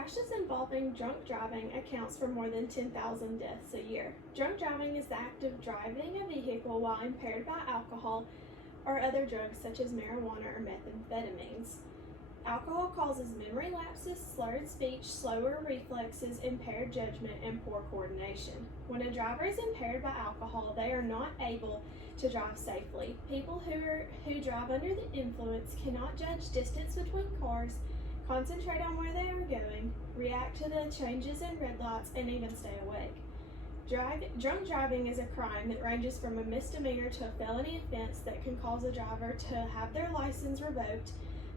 Crashes involving drunk driving accounts for more than 10,000 deaths a year. Drunk driving is the act of driving a vehicle while impaired by alcohol or other drugs such as marijuana or methamphetamines. Alcohol causes memory lapses, slurred speech, slower reflexes, impaired judgment, and poor coordination. When a driver is impaired by alcohol, they are not able to drive safely. People who drive under the influence cannot judge distance between cars, concentrate on where they are going, react to the changes in red lights, and even stay awake. Drunk driving is a crime that ranges from a misdemeanor to a felony offense that can cause a driver to have their license revoked.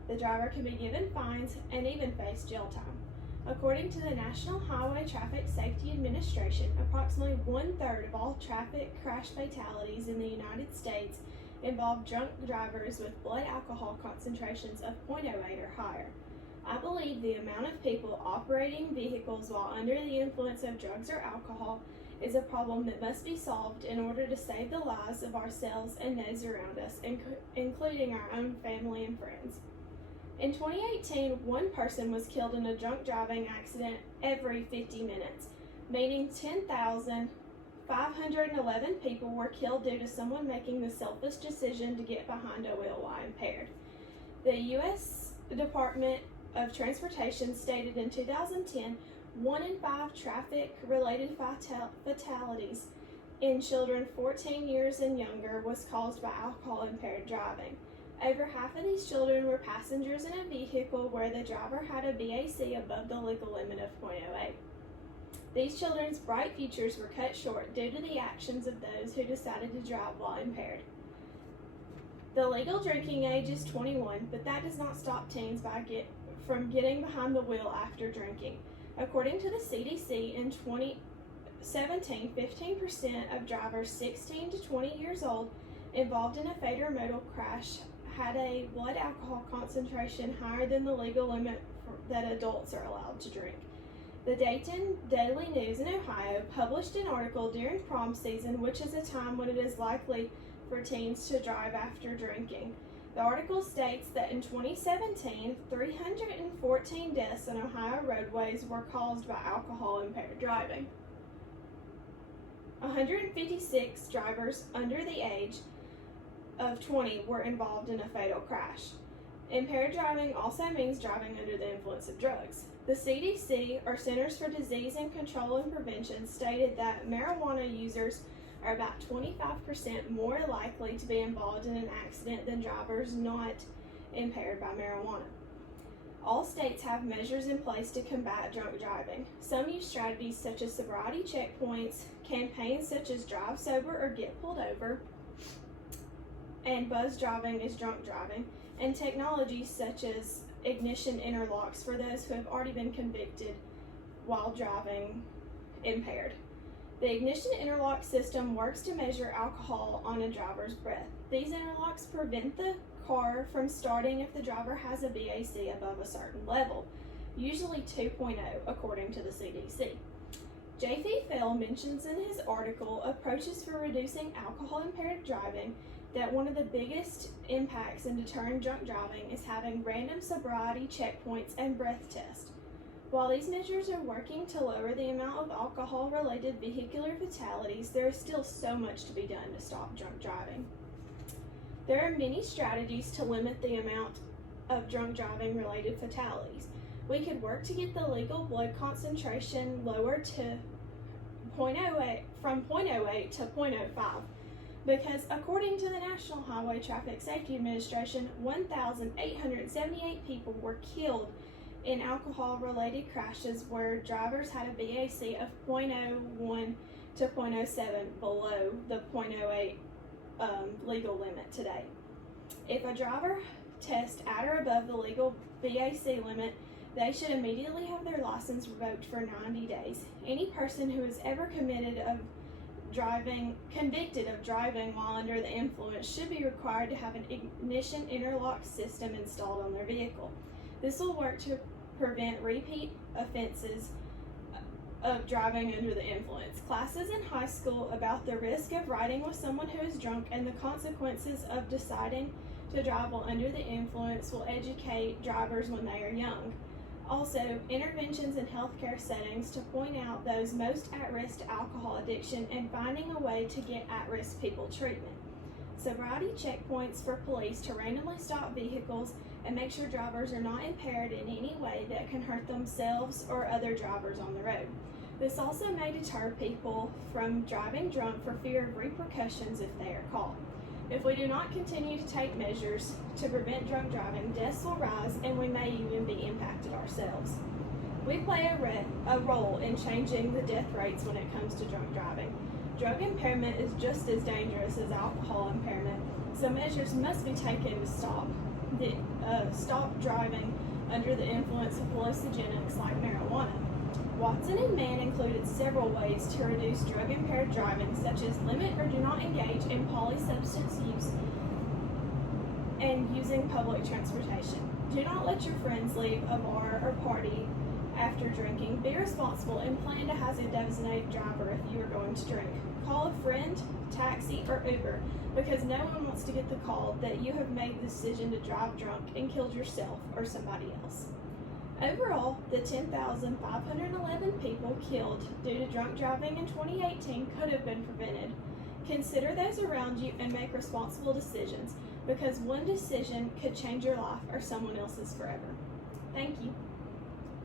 The driver can be given fines and even face jail time. According to the National Highway Traffic Safety Administration, approximately 1/3 of all traffic crash fatalities in the United States involve drunk drivers with blood alcohol concentrations of 0.08 or higher. I believe the amount of people operating vehicles while under the influence of drugs or alcohol is a problem that must be solved in order to save the lives of ourselves and those around us, including our own family and friends. In 2018, one person was killed in a drunk driving accident every 50 minutes, meaning 10,511 people were killed due to someone making the selfish decision to get behind a wheel while impaired. The U.S. Department of Transportation stated in 2010, 1 in 5 traffic-related fatalities in children 14 years and younger was caused by alcohol-impaired driving. Over half of these children were passengers in a vehicle where the driver had a BAC above the legal limit of 0.08. These children's bright futures were cut short due to the actions of those who decided to drive while impaired. The legal drinking age is 21, but that does not stop teens from getting behind the wheel after drinking. According to the CDC, in 2017, 15% of drivers 16 to 20 years old involved in a fatal motor crash had a blood alcohol concentration higher than the legal limit that adults are allowed to drink. The Dayton Daily News in Ohio published an article during prom season, which is a time when it is likely for teens to drive after drinking. The article states that in 2017, 314 deaths on Ohio roadways were caused by alcohol-impaired driving. 156 drivers under the age of 20 were involved in a fatal crash. Impaired driving also means driving under the influence of drugs. The CDC, or Centers for Disease and Control and Prevention, stated that marijuana users are about 25% more likely to be involved in an accident than drivers not impaired by marijuana. All states have measures in place to combat drunk driving. Some use strategies such as sobriety checkpoints, campaigns such as Drive Sober or Get Pulled Over, and buzz driving is drunk driving, and technologies such as ignition interlocks for those who have already been convicted while driving impaired. The ignition interlock system works to measure alcohol on a driver's breath. These interlocks prevent the car from starting if the driver has a BAC above a certain level, usually 2.0 according to the CDC. J.F. Fell mentions in his article approaches for reducing alcohol-impaired driving that one of the biggest impacts in deterring drunk driving is having random sobriety checkpoints and breath tests. While these measures are working to lower the amount of alcohol-related vehicular fatalities, there is still so much to be done to stop drunk driving. There are many strategies to limit the amount of drunk driving-related fatalities. We could work to get the legal blood concentration lowered to 0.08 from 0.08 to 0.05. Because according to the National Highway Traffic Safety Administration, 1,878 people were killed in alcohol-related crashes where drivers had a BAC of 0.01 to 0.07 below the 0.08 legal limit today. If a driver tests at or above the legal BAC limit, they should immediately have their license revoked for 90 days. Any person who is ever convicted of driving while under the influence should be required to have an ignition interlock system installed on their vehicle. This will work to prevent repeat offenses of driving under the influence. Classes in high school about the risk of riding with someone who is drunk and the consequences of deciding to drive while under the influence will educate drivers when they are young. Also, interventions in healthcare settings to point out those most at risk to alcohol addiction and finding a way to get at risk people treatment. Sobriety checkpoints for police to randomly stop vehicles and make sure drivers are not impaired in any way that can hurt themselves or other drivers on the road. This also may deter people from driving drunk for fear of repercussions if they are caught. If we do not continue to take measures to prevent drunk driving, deaths will rise and we may even be impacted ourselves. We play a role in changing the death rates when it comes to drunk driving. Drug impairment is just as dangerous as alcohol impairment, so measures must be taken to stop driving under the influence of hallucinogenics like marijuana. Watson and Mann included several ways to reduce drug-impaired driving, such as limit or do not engage in polysubstance use and using public transportation. Do not let your friends leave a bar or party after drinking. Be responsible and plan to have a designated driver if you are going to drink. Call a friend, taxi, or Uber because no one wants to get the call that you have made the decision to drive drunk and killed yourself or somebody else. Overall, the 10,511 people killed due to drunk driving in 2018 could have been prevented. Consider those around you and make responsible decisions because one decision could change your life or someone else's forever. Thank you.